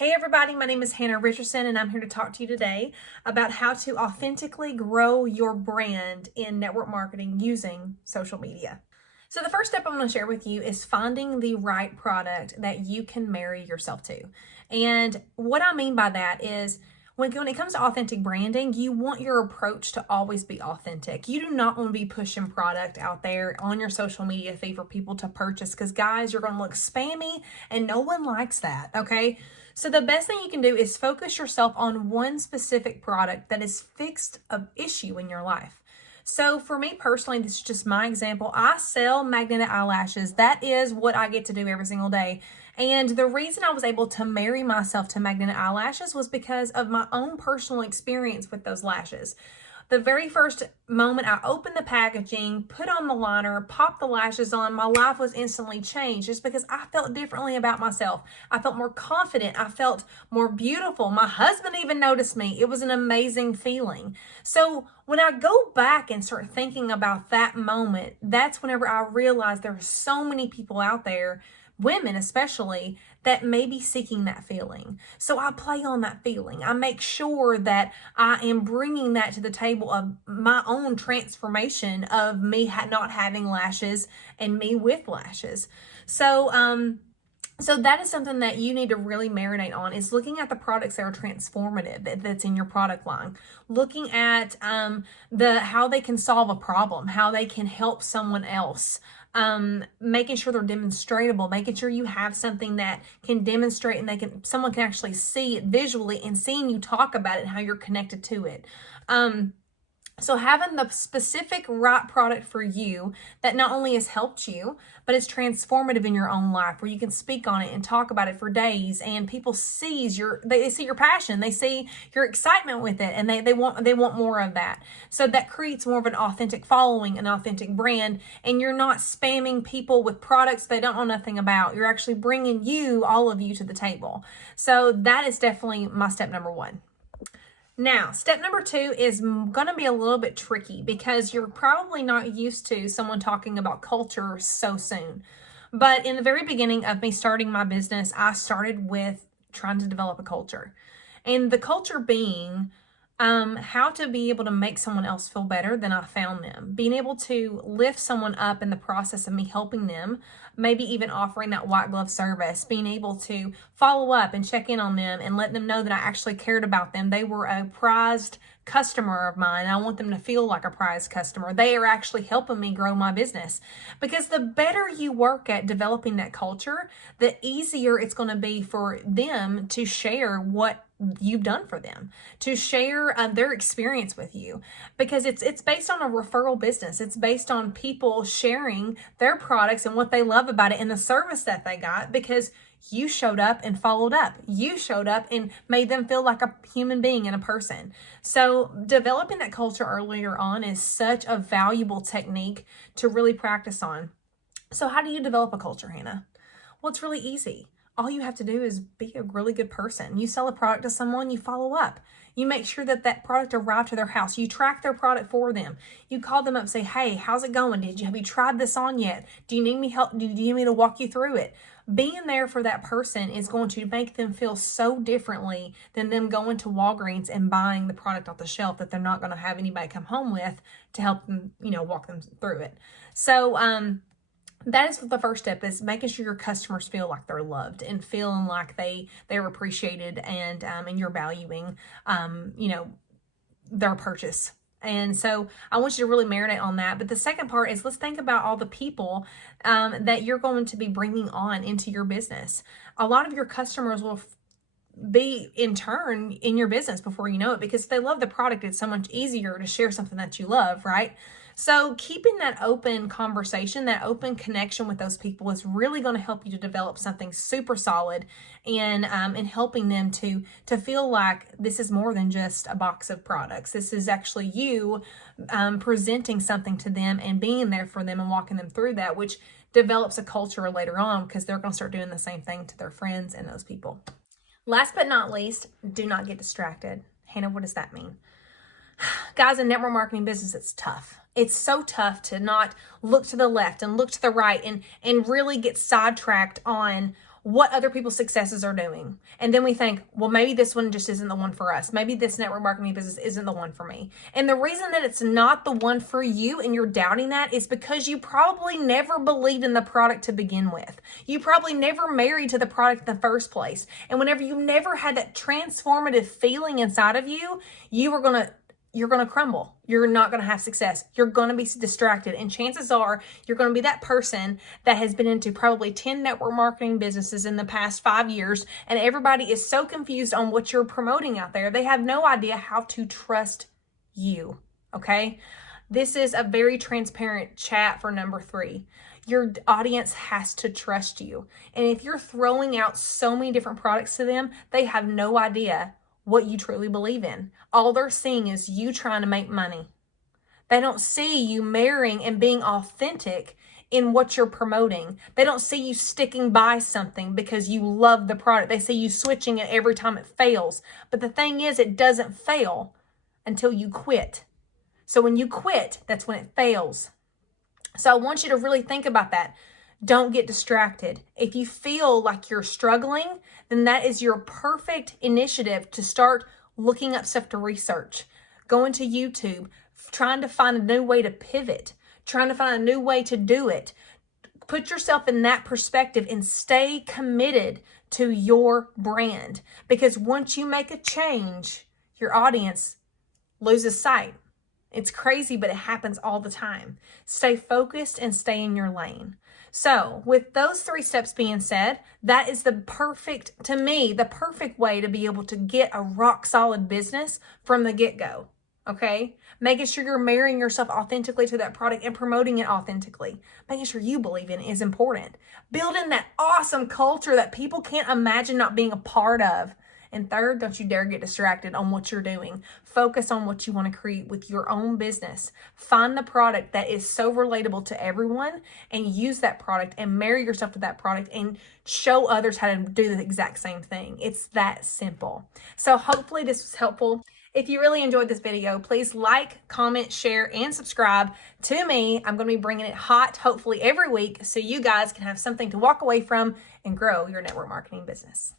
Hey everybody, my name is Hannah Richardson and I'm here to talk to you today about how to authentically grow your brand in network marketing using social media. So the first step I'm going to share with you is finding the right product that you can marry yourself to. And what I mean by that is when it comes to authentic branding, you want your approach to always be authentic. You do not want to be pushing product out there on your social media feed for people to purchase because guys, you're going to look spammy and no one likes that, okay? So the best thing you can do is focus yourself on one specific product that has fixed an issue in your life. So for me personally, this is just my example. I sell magnetic eyelashes. That is what I get to do every single day. And the reason I was able to marry myself to magnetic eyelashes was because of my own personal experience with those lashes. The very first moment I opened the packaging, put on the liner, popped the lashes on, my life was instantly changed just because I felt differently about myself. I felt more confident. I felt more beautiful. My husband even noticed me. It was an amazing feeling. So when I go back and start thinking about that moment, that's whenever I realized there are so many people out there, women especially, that may be seeking that feeling. So I play on that feeling. I make sure that I am bringing that to the table of my own transformation of me not having lashes and me with lashes. So that is something that you need to really marinate on, is looking at the products that are transformative that's in your product line. Looking at how they can solve a problem, how they can help someone else. Making sure they're demonstratable, making sure you have something that can demonstrate and someone can actually see it visually, and seeing you talk about it and how you're connected to it. So having the specific right product for you that not only has helped you, but is transformative in your own life, where you can speak on it and talk about it for days, and people they see your passion, they see your excitement with it, and they want more of that. So that creates more of an authentic following, an authentic brand, and you're not spamming people with products they don't know nothing about. You're actually bringing all of you to the table. So that is definitely my step number one. Now, step number two is going to be a little bit tricky because you're probably not used to someone talking about culture so soon. But in the very beginning of me starting my business, I started with trying to develop a culture. And the culture being how to be able to make someone else feel better than I found them. Being able to lift someone up in the process of me helping them, maybe even offering that white glove service, being able to follow up and check in on them and let them know that I actually cared about them. They were a prized customer of mine. I want them to feel like a prized customer. They are actually helping me grow my business, because the better you work at developing that culture, the easier it's going to be for them to share what you've done for them, to share their experience with you, because it's based on a referral business. It's based on people sharing their products and what they love about it and the service that they got, because you showed up and followed up. You showed up and made them feel like a human being and a person. So developing that culture earlier on is such a valuable technique to really practice on. So how do you develop a culture, Hannah? Well, it's really easy. All you have to do is be a really good person. You sell a product to someone, you follow up. You make sure that that product arrived to their house. You track their product for them. You call them up and say, hey, how's it going? Have you tried this on yet? Do you need me help? Do you need me to walk you through it? Being there for that person is going to make them feel so differently than them going to Walgreens and buying the product off the shelf that they're not going to have anybody come home with to help them, walk them through it. So, that is the first step, is making sure your customers feel like they're loved and feeling like they're appreciated, and you're valuing their purchase. And so I want you to really marinate on that. But the second part is, let's think about all the people that you're going to be bringing on into your business. A lot of your customers will be in turn in your business before you know it, because if they love the product, it's so much easier to share something that you love, right? So keeping that open conversation, that open connection with those people is really going to help you to develop something super solid, and helping them to feel like this is more than just a box of products. This is actually you presenting something to them and being there for them and walking them through that, which develops a culture later on, because they're going to start doing the same thing to their friends and those people. Last but not least, do not get distracted. Hannah, what does that mean? Guys, in network marketing business, it's tough. It's so tough to not look to the left and look to the right and really get sidetracked on what other people's successes are doing. And then we think, well, maybe this one just isn't the one for us. Maybe this network marketing business isn't the one for me. And the reason that it's not the one for you and you're doubting that is because you probably never believed in the product to begin with. You probably never married to the product in the first place. And whenever you never had that transformative feeling inside of you, you're going to crumble. You're not going to have success. You're going to be distracted. And chances are you're going to be that person that has been into probably 10 network marketing businesses in the past 5 years. And everybody is so confused on what you're promoting out there. They have no idea how to trust you. Okay. This is a very transparent chat for number 3. Your audience has to trust you. And if you're throwing out so many different products to them, they have no idea what you truly believe in. All they're seeing is you trying to make money. They don't see you marrying and being authentic in what you're promoting. They don't see you sticking by something because you love the product. They see you switching it every time it fails. But the thing is, it doesn't fail until you quit. So when you quit, that's when it fails. So I want you to really think about that. Don't get distracted. If you feel like you're struggling, then that is your perfect initiative to start looking up stuff to research. Going to YouTube, trying to find a new way to pivot, trying to find a new way to do it. Put yourself in that perspective and stay committed to your brand. Because once you make a change, your audience loses sight. It's crazy, but it happens all the time. Stay focused and stay in your lane. So with those 3 steps being said, that is the perfect way to be able to get a rock solid business from the get-go. Okay. Making sure you're marrying yourself authentically to that product and promoting it authentically. Making sure you believe in it is important. Building that awesome culture that people can't imagine not being a part of. And third, don't you dare get distracted on what you're doing. Focus on what you want to create with your own business. Find the product that is so relatable to everyone and use that product and marry yourself to that product and show others how to do the exact same thing. It's that simple. So hopefully this was helpful. If you really enjoyed this video, please like, comment, share, and subscribe to me. I'm going to be bringing it hot, hopefully every week, so you guys can have something to walk away from and grow your network marketing business.